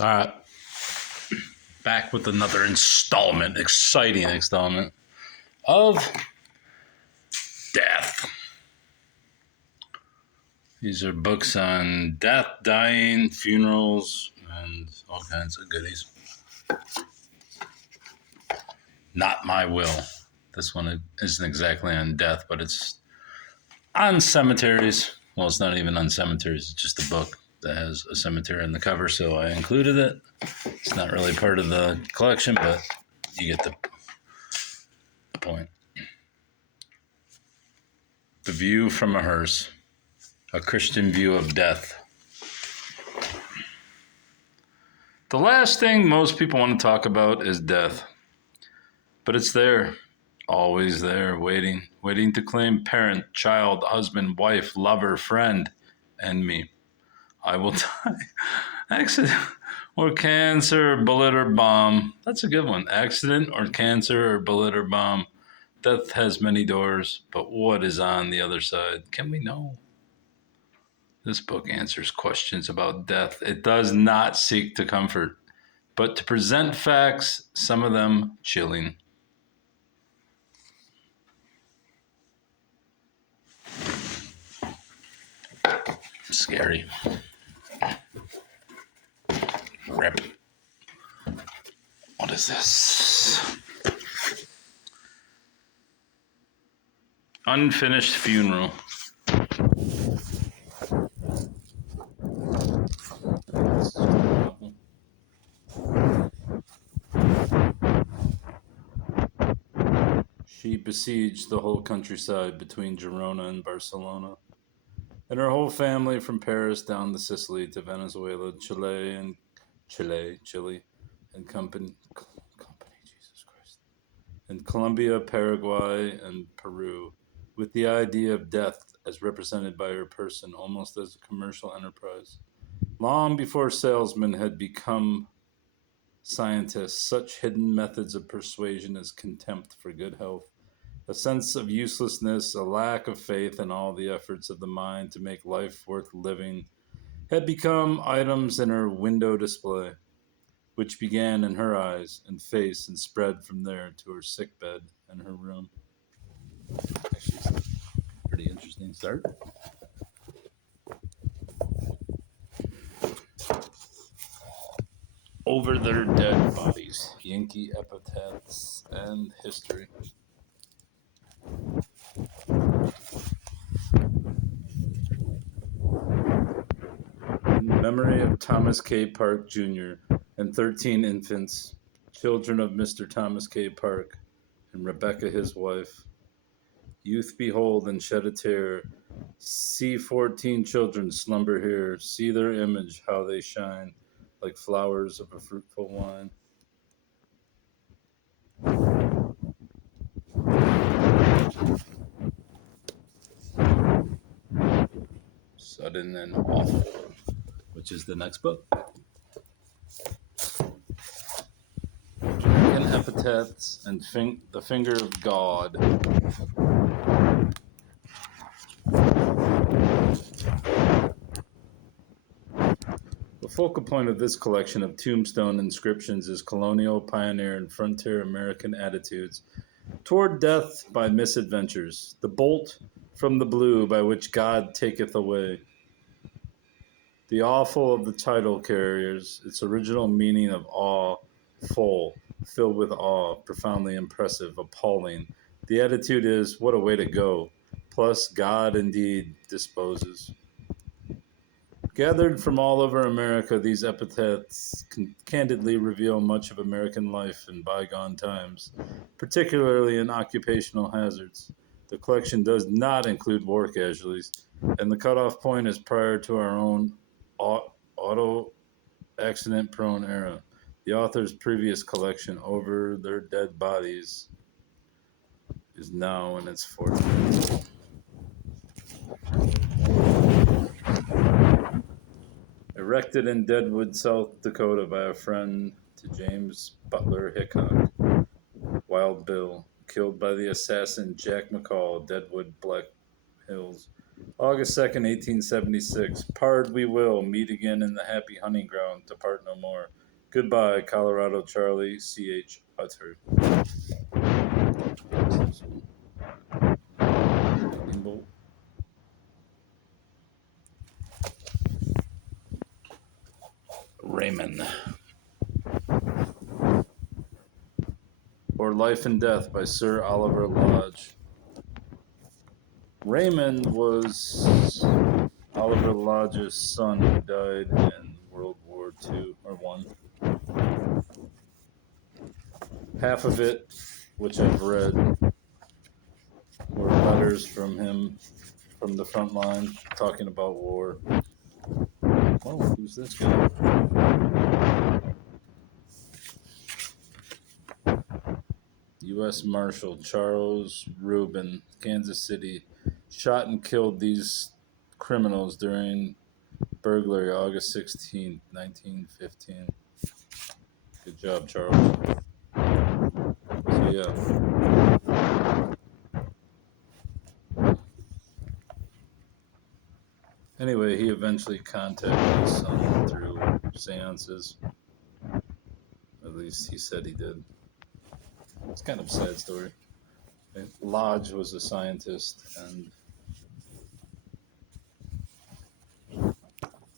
All right, back with another exciting installment of death. These are books on death, dying, funerals, and all kinds of goodies. Not my will. This one isn't exactly on death, but it's on cemeteries. Well, it's not even on cemeteries. It's just a book that has a cemetery on the cover, so I included it. It's not really part of the collection, but you get the point. The View from a Hearse, a Christian view of death. The last thing most people want to talk about is death. But it's there, always there, waiting to claim parent, child, husband, wife, lover, friend, and me. I will die. Accident or cancer, bullet or bomb. That's a good one. Accident or cancer or bullet or bomb. Death has many doors, but what is on the other side? Can we know? This book answers questions about death. It does not seek to comfort, but to present facts, some of them chilling. Scary. Rip. What is this? Unfinished Funeral. She besieged the whole countryside between Girona and Barcelona, and her whole family from Paris down to Sicily to Venezuela, Chile, and company, Jesus Christ, and Colombia, Paraguay, and Peru, with the idea of death as represented by her person, almost as a commercial enterprise. Long before salesmen had become scientists, such hidden methods of persuasion as contempt for good health, a sense of uselessness, a lack of faith in all the efforts of the mind to make life worth living, had become items in her window display, which began in her eyes and face and spread from there to her sickbed and her room. Actually, it's a pretty interesting start. Over Their Dead Bodies, Yankee Epitaphs and History. In memory of Thomas K. Park, Jr., and 13 infants, children of Mr. Thomas K. Park, and Rebecca his wife. Youth behold and shed a tear. See 14 children slumber here. See their image, how they shine, like flowers of a fruitful wine. Sudden and Awful, which is the next book. Dragon Epitaphs and The Finger of God. The focal point of this collection of tombstone inscriptions is colonial, pioneer, and frontier American attitudes toward death by misadventures, the bolt from the blue by which God taketh away. The awful of the title carriers, its original meaning of awe, full, filled with awe, profoundly impressive, appalling. The attitude is, what a way to go. Plus, God indeed disposes. Gathered from all over America, these epitaphs candidly reveal much of American life in bygone times, particularly in occupational hazards. The collection does not include war casualties, and the cutoff point is prior to our own auto accident-prone era. The author's previous collection, Over Their Dead Bodies, is now in its fourth year. Erected in Deadwood, South Dakota by a friend to James Butler Hickok. Wild Bill, killed by the assassin Jack McCall, Deadwood, Black Hills. August 2nd, 1876. Pard we will, meet again in the happy hunting ground, to part no more. Goodbye, Colorado Charlie, C.H. Utter. Raymond. Or Life and Death by Sir Oliver Lodge. Raymond was Oliver Lodge's son who died in World War II, or One. Half of it, which I've read, were letters from him from the front line talking about war. Oh, who's this guy? U.S. Marshal Charles Rubin, Kansas City, shot and killed these criminals during burglary August 16th, 1915. Good job, Charles. So, yeah. Anyway, he eventually contacted his son through seances. At least he said he did. It's kind of a sad story. Lodge was a scientist, and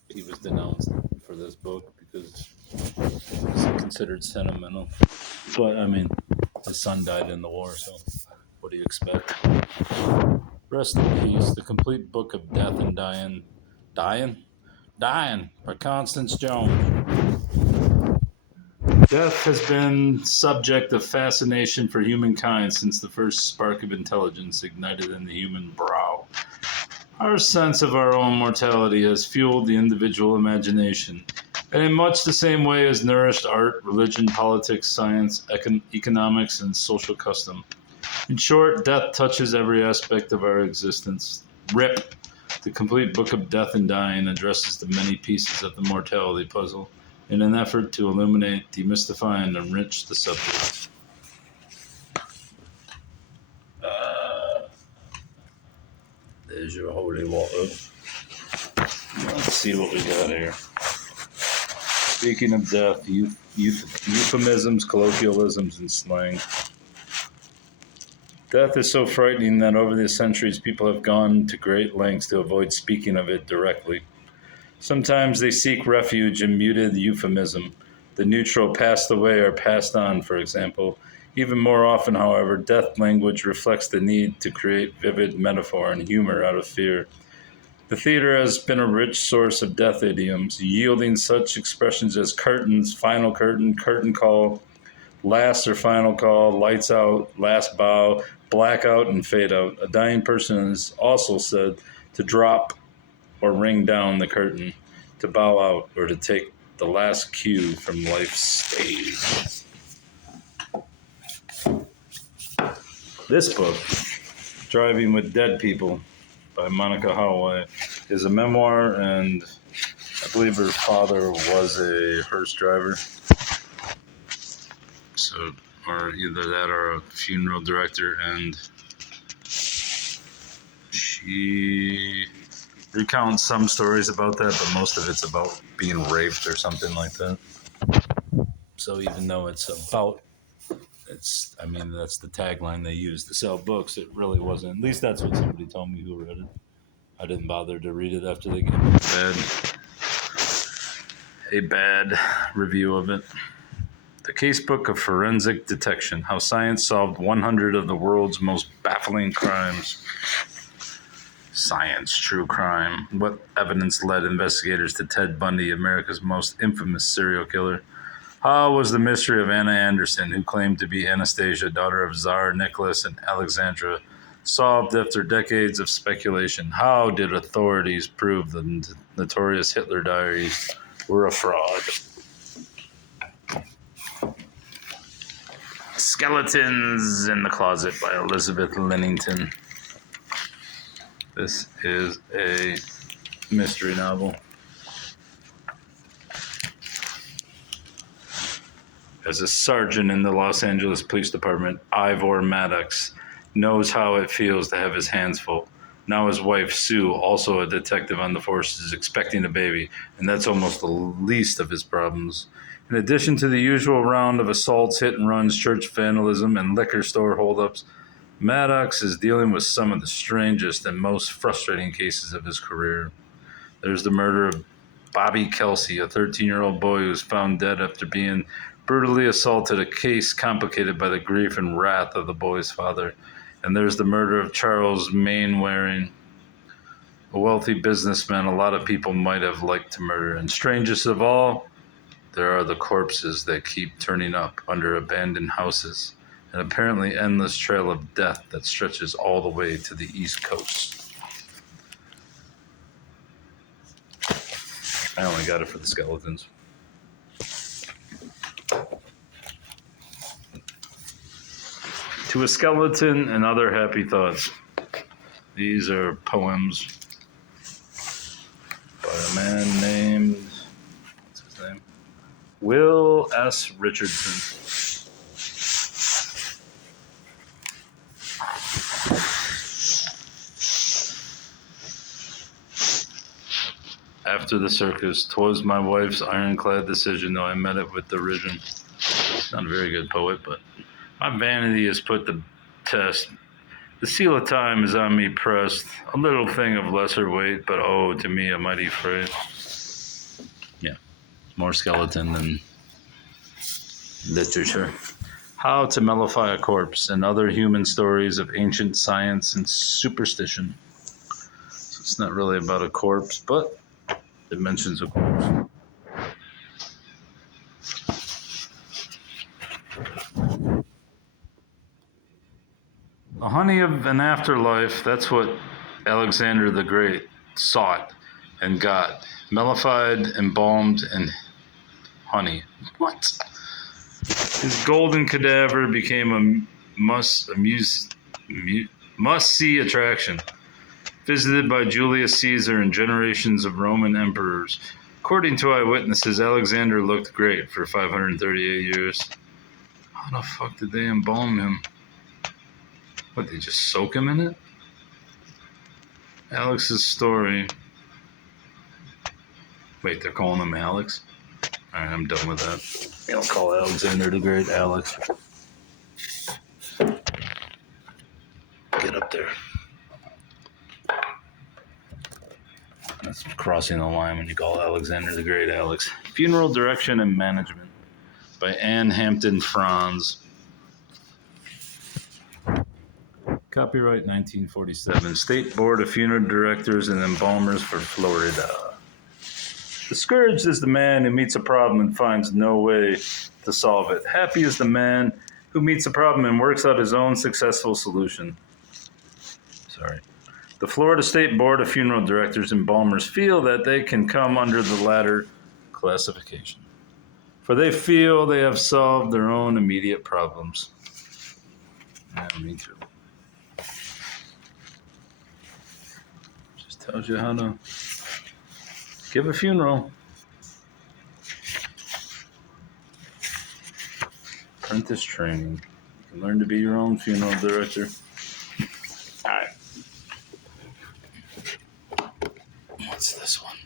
he was denounced for this book because it's considered sentimental. But, I mean, his son died in the war, so what do you expect? Rest in peace. The complete book of Death and Dying. Dying by Constance Jones. Death has been subject of fascination for humankind since the first spark of intelligence ignited in the human brow. Our sense of our own mortality has fueled the individual imagination, and in much the same way has nourished art, religion, politics, science, economics, and social custom. In short, death touches every aspect of our existence. RIP, the complete book of Death and Dying, addresses the many pieces of the mortality puzzle in an effort to illuminate, demystify, and enrich the subject. There's your holy water. Let's see what we got here. Speaking of death, euphemisms, colloquialisms, and slang. Death is so frightening that over the centuries people have gone to great lengths to avoid speaking of it directly. Sometimes they seek refuge in muted euphemism. The neutral passed away or passed on, for example. Even more often, however, death language reflects the need to create vivid metaphor and humor out of fear. The theater has been a rich source of death idioms, yielding such expressions as curtains, final curtain call, last or final call, lights out, last bow, blackout, and fade out. A dying person is also said to drop or ring down the curtain, to bow out, or to take the last cue from life's stage. This book, Driving with Dead People, by Monica Holloway, is a memoir, and I believe her father was a hearse driver. So, or either that or a funeral director, and she recounts some stories about that, but most of it's about being raped or something like that. So even though it's about, I mean, that's the tagline they use to sell books, it really wasn't. At least that's what somebody told me who read it. I didn't bother to read it after they gave me a bad review of it. The Casebook of Forensic Detection, How Science Solved 100 of the World's Most Baffling Crimes. Science, true crime. What evidence led investigators to Ted Bundy, America's most infamous serial killer? How was the mystery of Anna Anderson, who claimed to be Anastasia, daughter of Tsar Nicholas and Alexandra, solved after decades of speculation? How did authorities prove the notorious Hitler diaries were a fraud? Skeletons in the Closet by Elizabeth Lennington. This is a mystery novel. As a sergeant in the Los Angeles Police Department, Ivor Maddox knows how it feels to have his hands full. Now his wife, Sue, also a detective on the force, is expecting a baby, and that's almost the least of his problems. In addition to the usual round of assaults, hit and runs, church vandalism, and liquor store holdups, Maddox is dealing with some of the strangest and most frustrating cases of his career. There's the murder of Bobby Kelsey, a 13-year-old boy who was found dead after being brutally assaulted, a case complicated by the grief and wrath of the boy's father. And there's the murder of Charles Mainwaring, a wealthy businessman a lot of people might have liked to murder. And strangest of all, there are the corpses that keep turning up under abandoned houses, an apparently endless trail of death that stretches all the way to the East Coast. I only got it for the skeletons. To a skeleton and other happy thoughts. These are poems by a man named, what's his name? Will S. Richardson. After the circus, 'twas my wife's ironclad decision, though I met it with derision. Not a very good poet, but my vanity is put to test. The seal of time is on me pressed, a little thing of lesser weight, but oh, to me a mighty freight. Yeah, more skeleton than literature. How to Mellify a Corpse and Other Human Stories of Ancient Science and Superstition. So it's not really about a corpse, but it mentions a corpse. The honey of an afterlife, that's what Alexander the Great sought and got. Mellified, embalmed, and honey. What? His golden cadaver became a must-see attraction, visited by Julius Caesar and generations of Roman emperors. According to eyewitnesses, Alexander looked great for 538 years. How the fuck did they embalm him? What, they just soak him in it? Alex's story. Wait, they're calling him Alex? Alright, I'm done with that. They don't call Alexander the Great Alex. Get up there. That's crossing the line when you call Alexander the Great Alex. Funeral Direction and Management by Ann Hampton Franz. Copyright 1947. State Board of Funeral Directors and Embalmers for Florida. Discouraged is the man who meets a problem and finds no way to solve it. Happy is the man who meets a problem and works out his own successful solution. The Florida State Board of Funeral Directors and Embalmers feel that they can come under the latter classification, for they feel they have solved their own immediate problems. Yeah, me too. Just tells you how to give a funeral. Apprentice training. You can learn to be your own funeral director. All right. What's this one?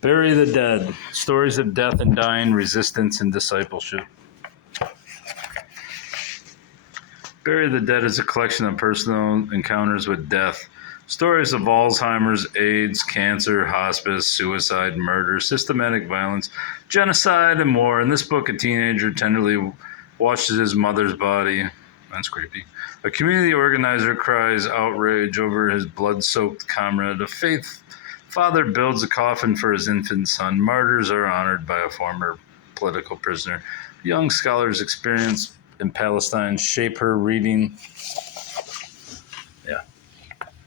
Bury the Dead. Stories of death and dying, resistance, and discipleship. Bury the Dead is a collection of personal encounters with death. Stories of Alzheimer's, AIDS, cancer, hospice, suicide, murder, systematic violence, genocide, and more. In this book, a teenager tenderly watches his mother's body. That's creepy. A community organizer cries outrage over his blood-soaked comrade. A faith father builds a coffin for his infant son. Martyrs are honored by a former political prisoner. Young scholars' experience in Palestine shape her reading. Yeah,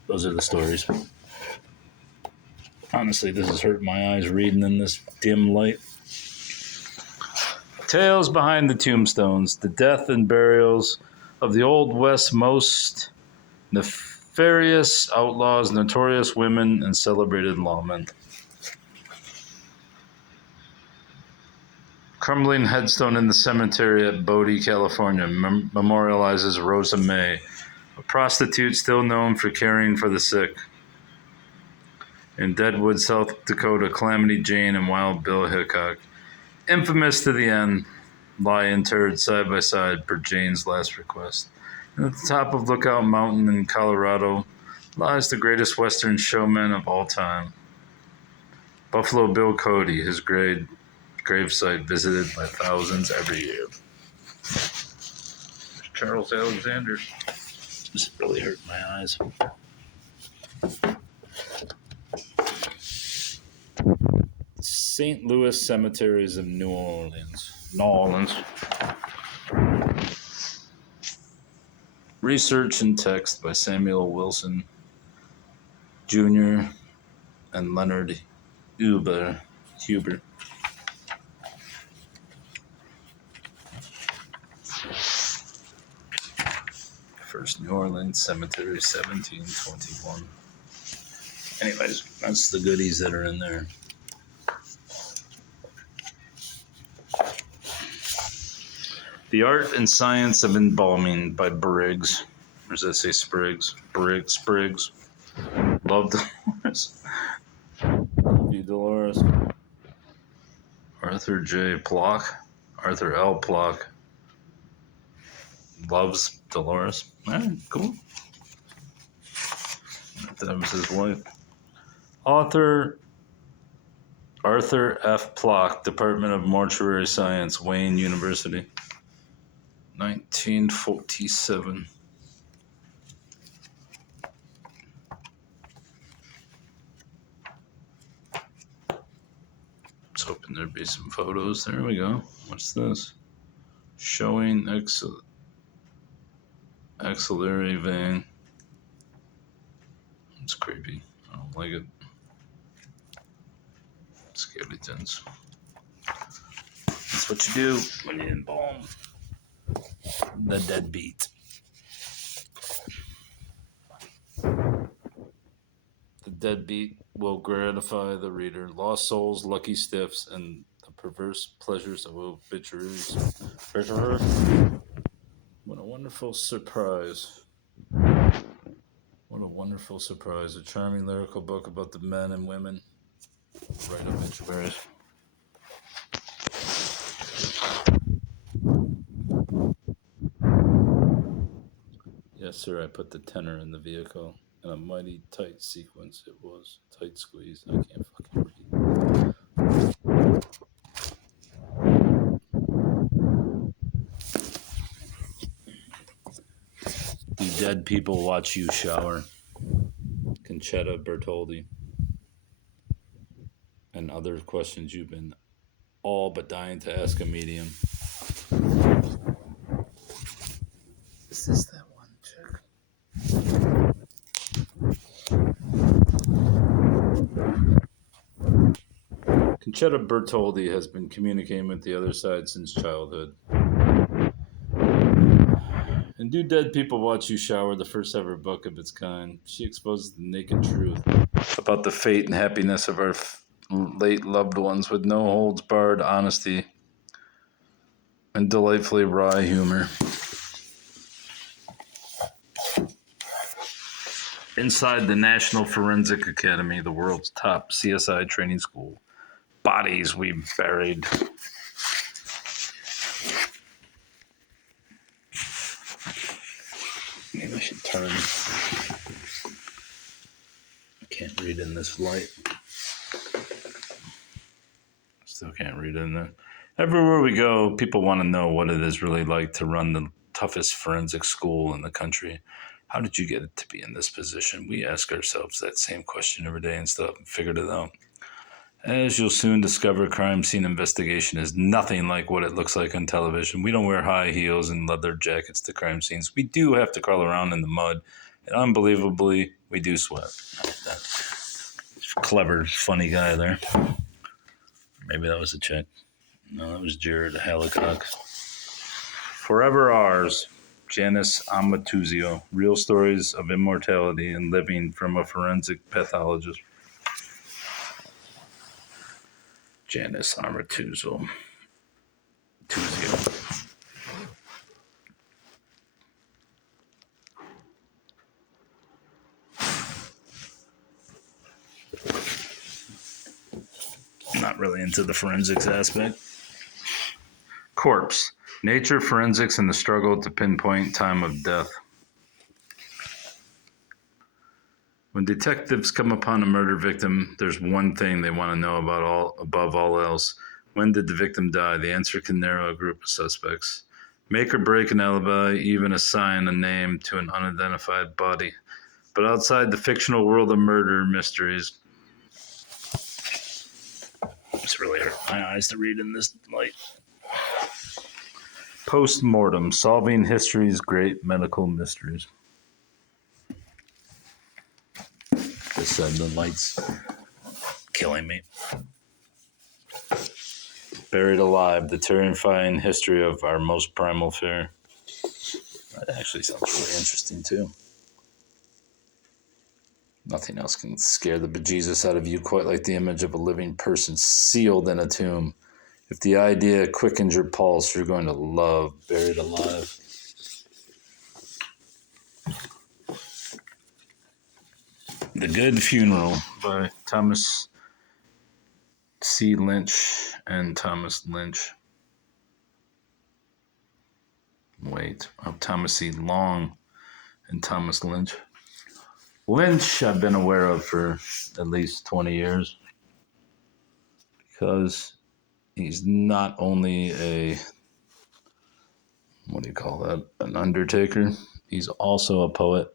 those are the stories. Honestly, this has hurt my eyes reading in this dim light. Tales behind the tombstones, the death and burials of the Old West's most nefarious outlaws, notorious women, and celebrated lawmen. Crumbling headstone in the cemetery at Bodie, California, memorializes Rosa May, A prostitute still known for caring for the sick. In Deadwood, South Dakota, Calamity Jane and Wild Bill Hickok, infamous to the end, lie interred side by side per Jane's last request. And at the top of Lookout Mountain in Colorado lies the greatest Western showman of all time, Buffalo Bill Cody, his gravesite visited by thousands every year. Charles Alexander. This really hurt my eyes. St. Louis Cemeteries of New Orleans. Research and text by Samuel Wilson Jr. and Leonard Huber. First New Orleans Cemetery, 1721. Anyways, that's the goodies that are in there. The Art and Science of Embalming by Briggs. Or does that say Spriggs? Spriggs. Love Dolores. Love you, Dolores. Arthur J. Plock. Arthur L. Plock. Loves Dolores. Alright, cool. That was his wife. Author Arthur F. Plock, Department of Mortuary Science, Wayne University. 1947. I was hoping there'd be some photos. There we go. What's this? Showing axillary vein. It's creepy. I don't like it. Skeletons. That's what you do when you embalm the deadbeat. The deadbeat will gratify the reader. Lost souls, lucky stiffs, and the perverse pleasures of obituaries. What a wonderful surprise. What a wonderful surprise. A charming lyrical book about the men and women who write obituaries. Yes, sir, I put the tenor in the vehicle. And a mighty tight sequence it was. Tight squeeze. I can't fucking read. Do dead people watch you shower? Concetta Bertoldi. And other questions you've been all but dying to ask a medium. Is this that one chick? Concetta Bertoldi has been communicating with the other side since childhood. And Do Dead People Watch You Shower, the first ever book of its kind, she exposes the naked truth about the fate and happiness of our late loved ones with no holds barred honesty and delightfully wry humor. Inside the National Forensic Academy, the world's top CSI training school, bodies we've buried. Maybe I should turn. I can't read in this light. Still can't read in there. Everywhere we go, people want to know what it is really like to run the toughest forensic school in the country. How did you get it to be in this position? We ask ourselves that same question every day and still haven't figured it out. As you'll soon discover, crime scene investigation is nothing like what it looks like on television. We don't wear high heels and leather jackets to crime scenes. We do have to crawl around in the mud, and unbelievably, we do sweat. That clever, funny guy there. Maybe that was a chick. No, that was Jared Hallecock. Forever Ours, Janice Amatuzio. Real stories of immortality and living from a forensic pathologist. Janice Amatuzio. not really into the forensics aspect. Corpse. Nature, forensics, and the struggle to pinpoint time of death. When detectives come upon a murder victim, there's one thing they want to know above all else. When did the victim die? The answer can narrow a group of suspects. Make or break an alibi, even assign a name to an unidentified body. But outside the fictional world of murder mysteries, it's really hurt my eyes to read in this light. Post-mortem, solving history's great medical mysteries. Just said the light's killing me. Buried Alive, the terrifying history of our most primal fear. That actually sounds really interesting too. Nothing else can scare the bejesus out of you quite like the image of a living person sealed in a tomb. If the idea quickens your pulse, you're going to love Buried Alive. The Good Funeral by Thomas C. Lynch and Thomas Lynch. Thomas C. Long and Thomas Lynch. Lynch I've been aware of for at least 20 years because he's not only an undertaker, he's also a poet.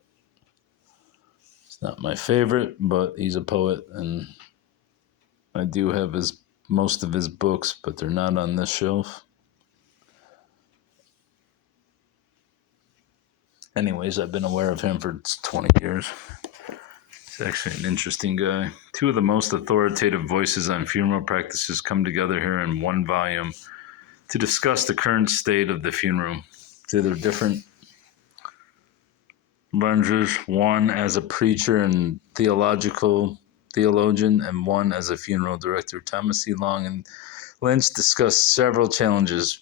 He's not my favorite, but he's a poet, and I do have most of his books, but they're not on this shelf. Anyways, I've been aware of him for 20 years. He's actually an interesting guy. Two of the most authoritative voices on funeral practices come together here in one volume to discuss the current state of the funeral through their different lenses, one as a preacher and theologian, and one as a funeral director. Thomas C. Long and Lynch discuss several challenges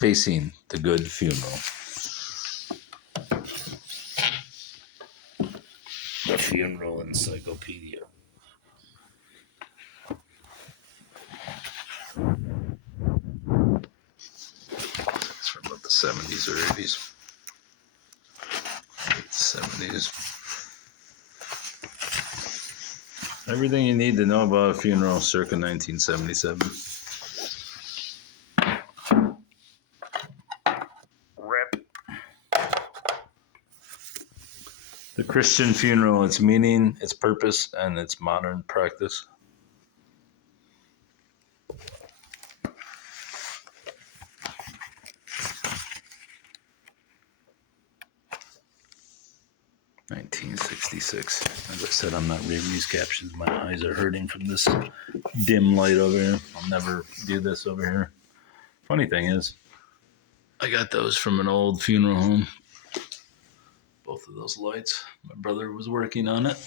facing the good funeral. The Funeral Encyclopedia. It's from about the 70s or 80s. 70s. Everything you need to know about a funeral circa 1977. Rip. The Christian funeral, its meaning, its purpose, and its modern practice. '66. As I said, I'm not reading these captions. My eyes are hurting from this dim light over here. I'll never do this over here. Funny thing is, I got those from an old funeral home. Both of those lights. My brother was working on it.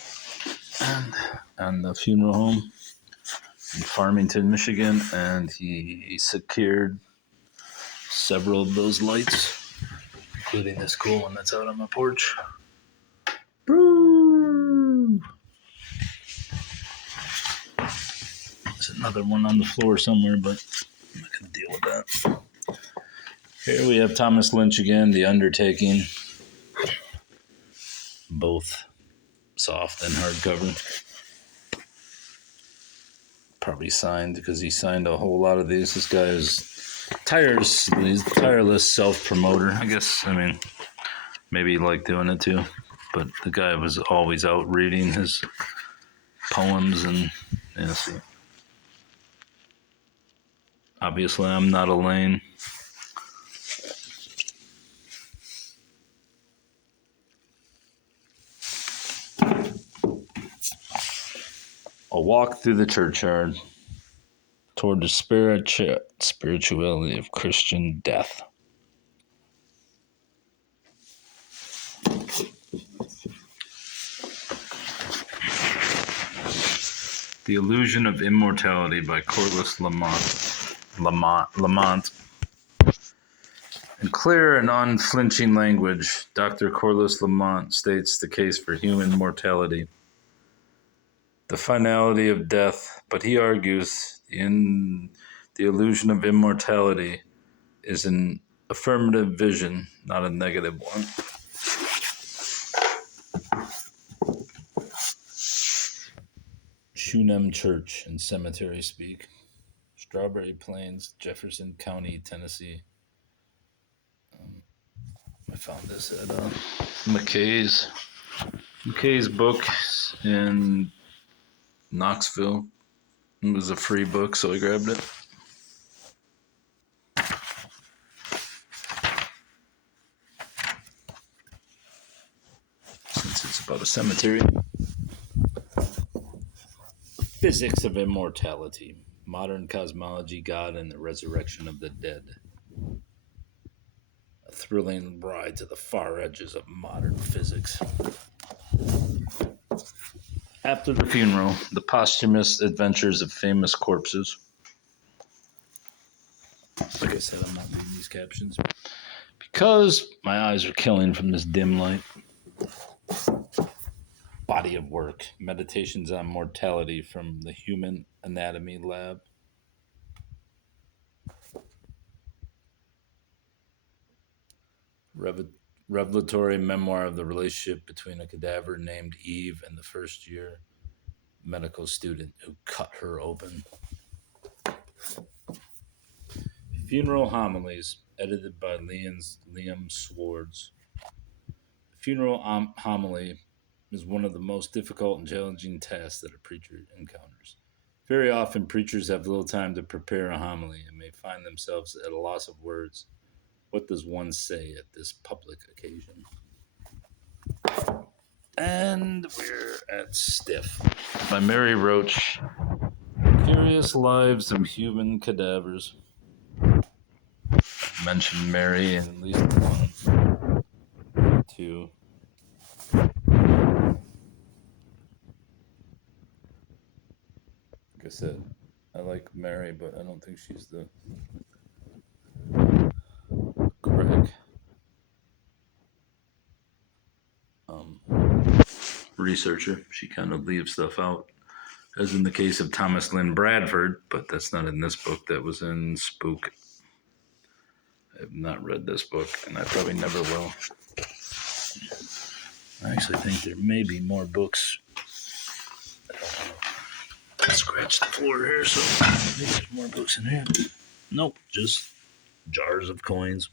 And the funeral home in Farmington, Michigan. And he secured several of those lights, including this cool one that's out on my porch. There's another one on the floor somewhere, but I'm not going to deal with that. Here we have Thomas Lynch again, The Undertaking. Both soft and hardcover. Probably signed because he signed a whole lot of these. This guy is he's a tireless self-promoter. I guess, maybe he liked doing it too. But the guy was always out reading his poems and, see. Obviously, I'm not Elaine. A walk through the churchyard toward the spirituality of Christian death. The Illusion of Immortality by Corliss Lamont. In clear and unflinching language, Dr. Corliss Lamont states the case for human mortality. the finality of death, but he argues the illusion of immortality is an affirmative vision, not a negative one. Shunem Church and Cemetery speak. Strawberry Plains, Jefferson County, Tennessee. I found this at McKay's book in Knoxville. It was a free book, so I grabbed it. Since it's about a cemetery. Physics of immortality. Modern cosmology, God, and the resurrection of the dead. A thrilling ride to the far edges of modern physics. After the funeral, the posthumous adventures of famous corpses. Like I said, I'm not reading these captions because my eyes are killing from this dim light. Body of work. Meditations on Mortality from the Human Anatomy Lab. Revelatory memoir of the relationship between a cadaver named Eve and the first year medical student who cut her open. Funeral homilies, edited by Liam Swartz. The funeral homily is one of the most difficult and challenging tasks that a preacher encounters. Very often, preachers have little time to prepare a homily and may find themselves at a loss of words. What does one say at this public occasion? And we're at Stiff by Mary Roach. Curious Lives of Human Cadavers. I've mentioned Mary in at least one, two. Like I said, I like Mary, but I don't think she's the correct researcher. She kind of leaves stuff out, as in the case of Thomas Lynn Bradford, but that's not in this book. That was in Spook. I have not read this book, and I probably never will. I actually think there may be more books. I scratch the floor here, so maybe there's more books in here. Nope, just jars of coins.